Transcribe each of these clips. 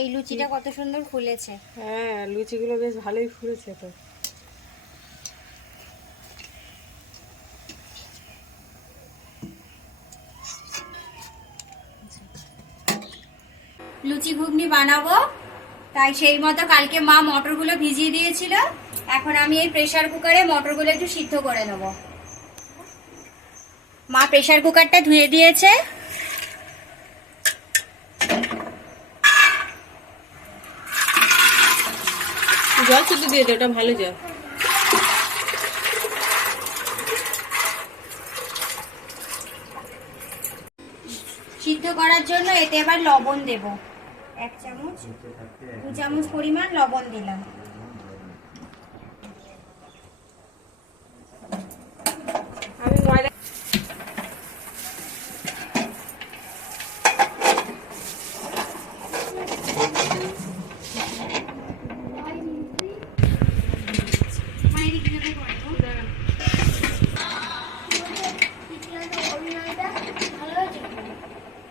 এই লুচিটা কত সুন্দর ফুলেছে। হ্যাঁ লুচিগুলো বেশ ভালোই ফুলেছে তো। লুচি ঘুগনি বানাবো। তাই সেই মতো কালকে মা মটরগুলো ভিজিয়ে দিয়েছিল। এখন আমি এই প্রেসার কুকারে মটরগুলো একটু সিদ্ধ করে নেব। মা প্রেসার কুকারটা ধুয়ে দিয়েছে। জল শুধু দিয়ে ওটা ভালো জল সিদ্ধ করার জন্য এতে এবার লবণ দেব। এক চামচ, দু চামচ পরিমাণ লবণ দিলাম আমি ময়দা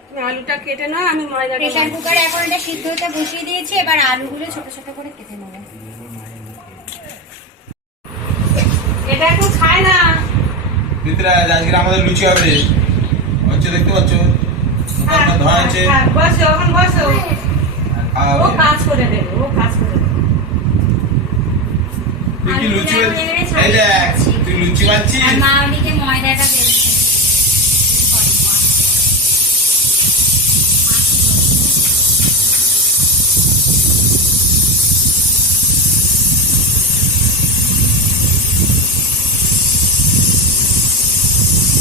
তুমি আলুটা কেটে নাও আমি ময়দাটা প্রেসার কুকারে এখন এটা সিদ্ধ হতে বসিয়ে দিয়েছি এবার আলুগুলো ছোট ছোট করে কেটে নেব। এটা এখন খায় না। পৃথ্বীরাজ আজকে আমাদের লুচি হবে। হচ্ছে দেখতে পাচ্ছ? ধোয়া হ্যাঁ, বসো এখন বসো। ও কাজ করে দেবে ও কাজ করে তুই কি লুচি এই দেখ তুই লুচি বানছিস? মা ওদিকে ময়দাটা বেলছে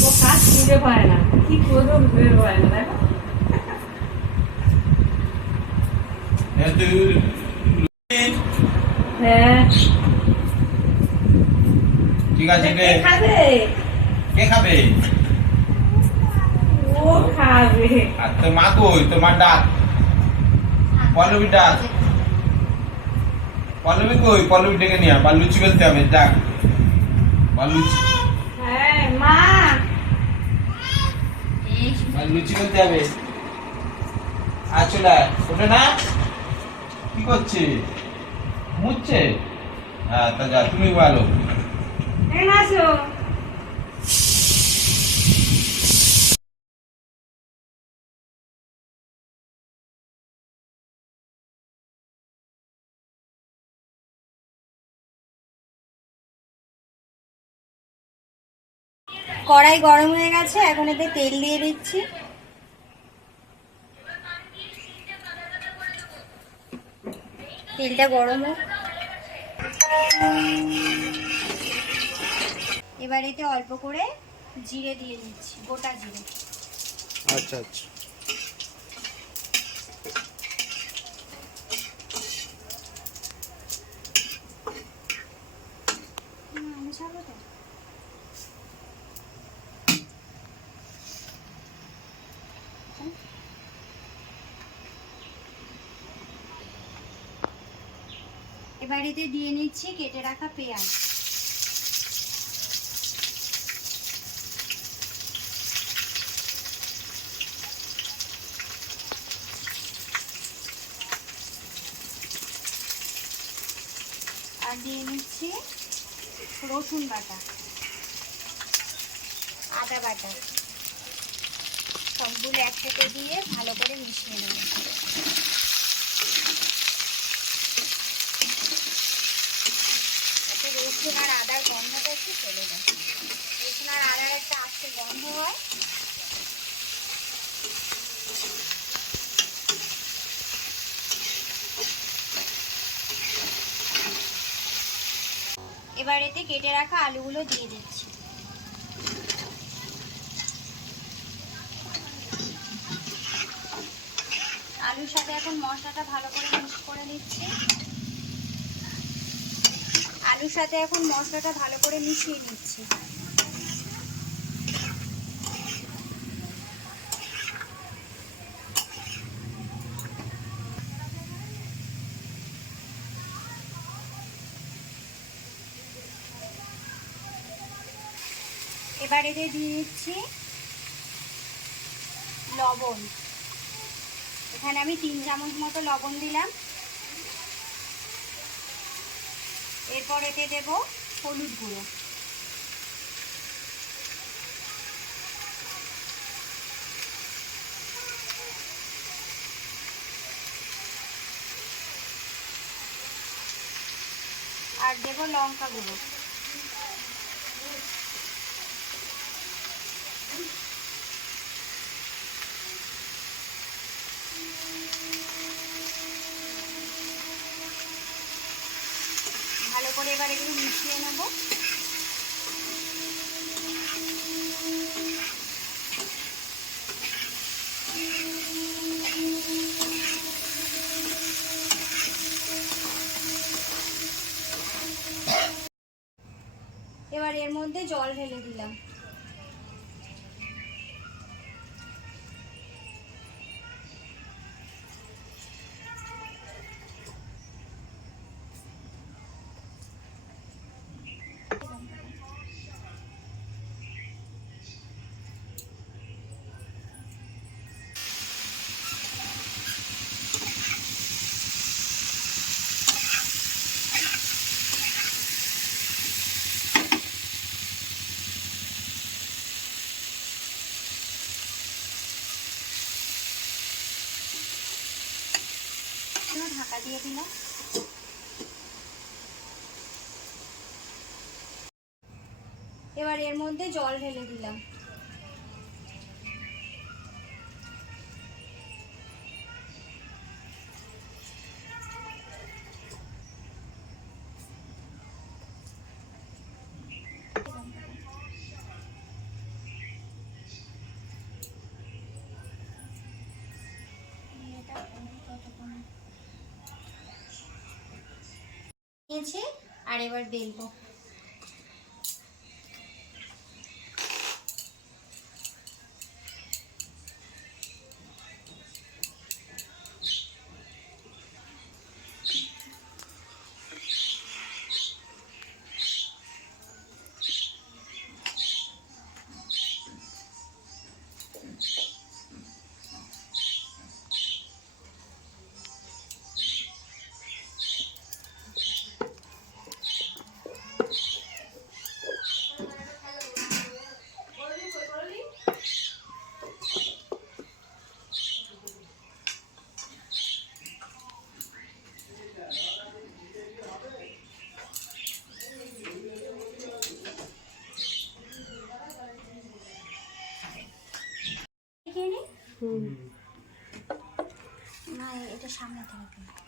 ও কাজ খুঁজে পায় না। কি করব ভেবে পায় না দেখো। হ্যাঁ, হ্যাঁ। ঠিক আছে কে খাবে? কে খাবে? ও খাবে। আর তোর মা কই? তোর মা ডাক। পল্লবী ডাক। পল্লবী কই? পল্লবী ডেকে নিয়ে বা লুচি বেলতে হবে ডাক বা লুচি। হ্যাঁ মা। লুচি বেলতে হবে আর চলে আয়। ওঠে না? কি করছে? মুচ্ছে হ্যাঁ তা যা, তুমি ভালো আসো কড়াই গরম হয়ে গেছে, এখন এতে তেল দিয়ে দিচ্ছি। তেলটা গরম হোক। এবার এতে অল্প করে জিরে দিয়ে দিচ্ছি, গোটা জিরে। আচ্ছা আচ্ছা। এবার এতে দিয়ে নিচ্ছি কেটে রাখা পেঁয়াজ। আর দিয়ে নিচ্ছি রসুন বাটা আদা বাটা। সবগুলো একসাথে দিয়ে ভালো করে মিশিয়ে নেব। রসুন আর আদার গন্ধটা একটু চলে যায়। রসুন আর আদার একটা আস্তে গন্ধ হয়। এবার এতে কেটে রাখা আলুগুলো দিয়ে দিচ্ছি আলুর সাথে এখন মশলাটা ভালো করে মিক্স করে নিচ্ছি। আলুর সাথে এখন মশলাটা ভালো করে মিশিয়ে নিচ্ছি। এবারে দিয়ে দিচ্ছি লবণ। এখানে আমি তিন চামচ মতো লবণ দিলাম। এরপর এতে দেব হলুদ গুঁড়ো। আর দেব লঙ্কা গুঁড়ো ভালো করে এবার এগুলো মিশিয়ে নেব এবার এর মধ্যে জল ঢেলে দিলাম। দিয়ে দিলাম এবার এর মধ্যে জল ঢেলে দিলাম। নিয়েছে আর এবার বেলবো। নি? এটা সামনে থেকে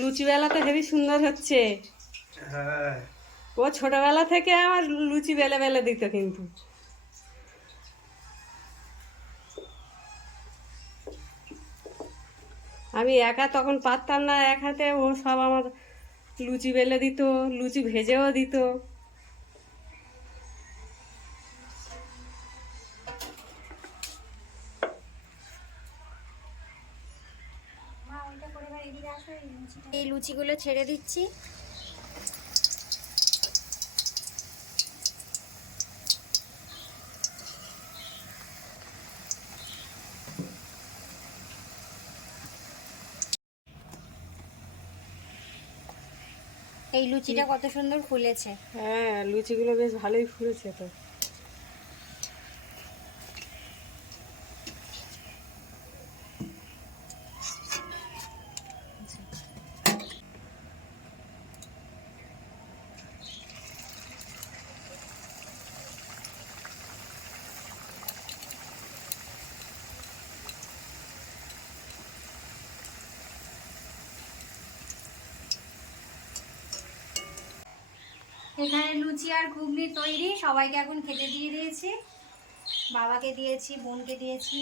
লুচি বেলা তো হেবি সুন্দর হচ্ছে। হ্যাঁ। ও ছোটবেলা থেকে আমার লুচি বেলে বেলে দিত কিন্তু। আমি একা তখন পারতাম না এক হাতে ও সব আমার লুচি বেলে দিত লুচি ভেজেও দিত। এই লুচিগুলো ছেড়ে দিচ্ছি। এই লুচিটা কত সুন্দর ফুলেছে। হ্যাঁ লুচিগুলো বেশ ভালোই ফুলেছে তো। এখানে লুচি আর ঘুগনি তৈরি, সবাইকে এখন খেতে দিয়ে দিয়েছি। বাবাকে দিয়েছি, বোনকে দিয়েছি,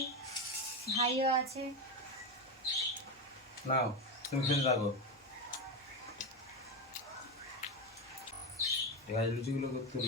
ভাইও আছে। নাও, তুমি খেতে থাকো। এখানে লুচিগুলো করতে